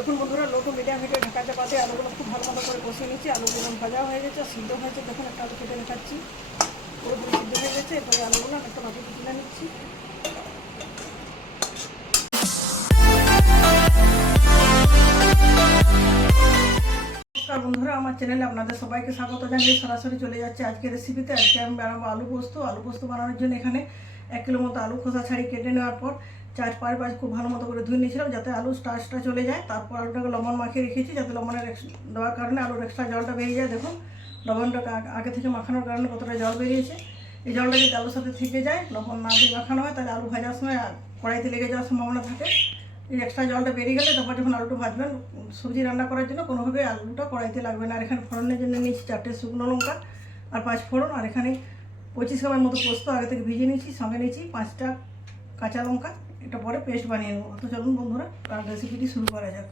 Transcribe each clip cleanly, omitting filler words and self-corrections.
দেখুন বন্ধুরা, low to medium হিটে ঢাকা চাপা দিয়ে আলুগুলো খুব ভালো মতো করে কষিয়ে নিচ্ছি। আলুগুলো ভাজা হয়ে গেছে, সিদ্ধ হয়েছে। দেখুন একটা আলু কেটে দেখাচ্ছি, পুরোপুরি সিদ্ধ হয়ে গেছে। এরপরে আলুগুলো একটা বাটিতে তুলে নিচ্ছি। নমস্কার বন্ধুরা, আমার চ্যানেলে আপনাদের সবাইকে স্বাগত জানিয়ে সরাসরি চলে যাচ্ছে আজকের রেসিপিতে। আজকে আমি বানাবো আলু পোস্ত। আলু পোস্ত বানানোর জন্য এখানে 1 কিলো মতো আলু খোসা ছাড়িয়ে কেটে নেওয়ার পর 4-5 খুব ভালো মতো করে ধুয়ে নিয়েছিলাম যাতে আলু স্টার্চটা চলে যায়। তারপর আলুটাকে লবণ মাখিয়ে রেখেছি যাতে লবণের দেওয়ার কারণে আলুর এক্সট্রা জলটা বেরিয়ে যায়। দেখুন লবণটাকে আগে থেকে মাখানোর কারণে কতটা জল বেরিয়েছে। এই জলটা যদি আলুর সাথে থেকে যায়, লবণ না দিয়ে মাখানো হয়, তাহলে আলু ভাজার সময় কড়াইতে লেগে যাওয়ার সম্ভাবনা থাকে। এই এক্সট্রা জলটা বেরিয়ে গেলে তারপর যখন আলুটা ভাজবেন, সবজি রান্না করার জন্য কোনোভাবে আলুটা কড়াইতে লাগবে না। আর এখানে ফোড়নের জন্য নিয়েছি 4টে শুকনো লঙ্কা আর 5 ফোড়ন। আর এখানে 25 গ্রামের মতো পোস্ত আগে থেকে ভিজিয়ে নিয়েছি। সঙ্গে নিয়েছি 5টা কাঁচা লঙ্কা। এটা পরে পেস্ট বানিয়ে নেবো। তো চলুন বন্ধুরা, রেসিপিটি শুরু করা যাক।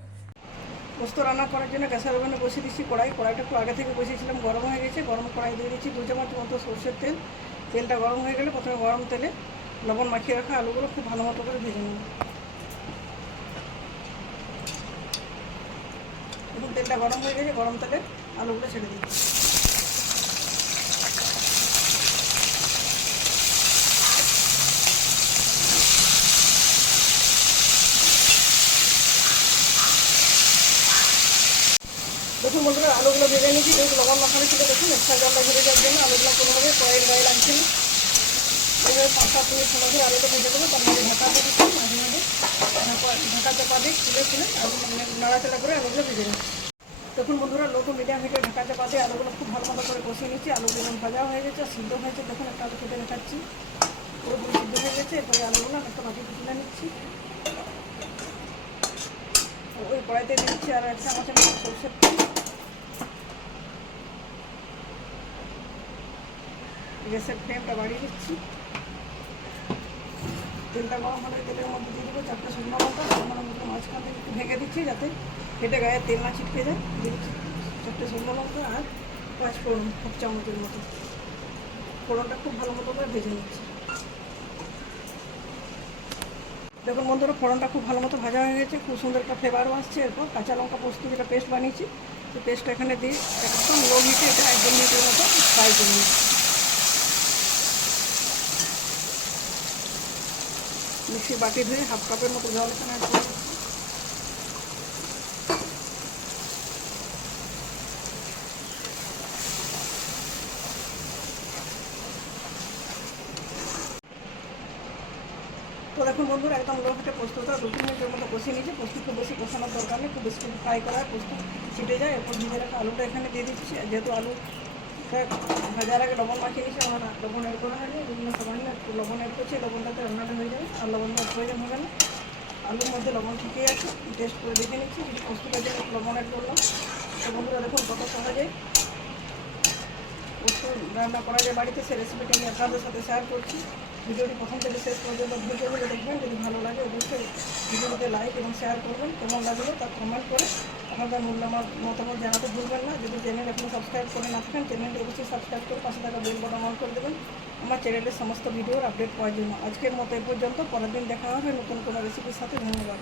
পোস্ত রান্না করার জন্য গ্যাসের ওভেনে বসিয়ে দিচ্ছি কড়াইটা একটু আগে থেকে বসিয়েছিলাম, গরম হয়ে গেছে। গরম কড়াই দিয়ে দিচ্ছি 2 চামচ মতো সরষের তেল। তেলটা গরম হয়ে গেলে প্রথমে গরম তেলে লবণ মাখিয়ে রাখা আলুগুলো খুব ভালো মতো করে ভেজে নেব। এখন তেলটা গরম হয়ে গেছে, গরম তেলে আলুগুলো ছেড়ে দিচ্ছি। দেখুন বন্ধুরা, আলুগুলো ভেজে নিচ্ছি। যেহেতু লবণ মাখানো ছিল, দেখুন এক্সট্রা জলটা ঝরে যাওয়ার জন্য আলুগুলো কোনোভাবে কড়াইয়ের গায়ে লাগছে না। এইভাবে 5-7 মিনিট সময় ধরে আলুটা ভেজে দেবো। তার মধ্যে ঢাকা দিয়ে দিচ্ছি, মাঝে মাঝে ঢাকা চাপা দিয়ে তুলে আলু নাড়াচাড়া করে আলুগুলো ভেজে নিচ্ছি। দেখুন বন্ধুরা, লো টু মিডিয়াম হিটে ঢাকা চাপা দিয়ে আলুগুলো খুব ভালো মতো করে কষিয়ে নিচ্ছি। আলুগুলো ভাজা হয়ে গেছে, সিদ্ধ হয়েছে। দেখুন একটা আলু কেটে দেখাচ্ছি, পুরোপুরি সিদ্ধ হয়ে গেছে। এরপরে আলুগুলো একটা বাটিতে তুলে নিচ্ছি। ওই কড়াইতে দিচ্ছি আর 1 চামচের মতো সরষের তেল। গ্যাসের ফ্লেমটা বাড়িয়ে দিচ্ছি। তেলটা গরম হলে তেলের মধ্যে দিয়ে দেবো 4টে শুকনো লঙ্কা। শুকনো লঙ্কা মাঝখান থেকে একটু ভেঙে দিচ্ছি যাতে কেটে গায়ে তেল না ছিটকে যায়। দিয়ে দিচ্ছি 4টে শুকনো লঙ্কা আর 5 ফোড়ন, 1 চামচের মতো। ফোড়নটা খুব ভালো মতো করে ভেজে নিচ্ছি। দেখুন বন্ধুরা, ফোড়নটা খুব ভালো মতো ভাজা হয়ে গেছে, খুব সুন্দর একটা ফ্লেভারও আসছে। এরপর কাঁচা লঙ্কা পোস্ত যেটা পেস্ট বানিয়েছি, সেই পেস্টটা এখানে দিয়ে একদম লো হিটে এটা 1 মিনিটের মতো ফ্রাই করে নিচ্ছি। মিক্সি বাটি ধুয়ে 1/2 কাপের মতো জল এখানে অ্যাড করে দিচ্ছি। তো দেখুন বন্ধুরা, একদম লো হিটে পোস্তটা 2-3 মিনিটের মতো কষিয়ে নিয়েছি। পোস্ত খুব বেশি কষানোর দরকার নেই, খুব বেশি ফ্রাই করা পোস্ত ছিটে যায়। এরপর ভিজে রাখা আলুটা এখানে দিয়ে দিচ্ছি। যেহেতু আলু ভাজার আগে লবণ মাখিয়ে নিয়েছি, আমার লবণ অ্যাড করা হয়নি। বিভিন্ন সামান্য একটু লবণ অ্যাড করছি, লবণটাতে রান্নাটা হয়ে যাবে আর লবণ দেওয়ার প্রয়োজন হবে না। আলুর মধ্যে লবণ ঠিকই আছে, টেস্ট করে দেখে নিচ্ছি। পোস্তটার জন্য একটু লবণ অ্যাড করলাম। তো বন্ধুরা দেখুন কত সহজে পোস্ত রান্না করা যায় বাড়িতে। সেই রেসিপিটা আমি আপনাদের সাথে শেয়ার করছি। ভিডিওটি প্রথম থেকে শেষ পর্যন্ত ধৈর্য ধরে দেখবেন। যদি ভালো লাগে অবশ্যই ভিডিওটিতে লাইক এবং শেয়ার করবেন। কেমন লাগলো তা কমেন্ট করে আপনাদের মূল্যবান মতামত জানাতে ভুলবেন না। যদি চ্যানেল এখনো সাবস্ক্রাইব করে না থাকেন, চ্যানেলটি অবশ্যই সাবস্ক্রাইব করে পাশে থাকা বেল বাটন অন করে দেবেন আমার চ্যানেলের সমস্ত ভিডিওর আপডেট পাওয়ার জন্য। আজকের মতো এ পর্যন্ত। পরের দিন দেখা হবে নতুন কোনো রেসিপির সাথে। ধন্যবাদ।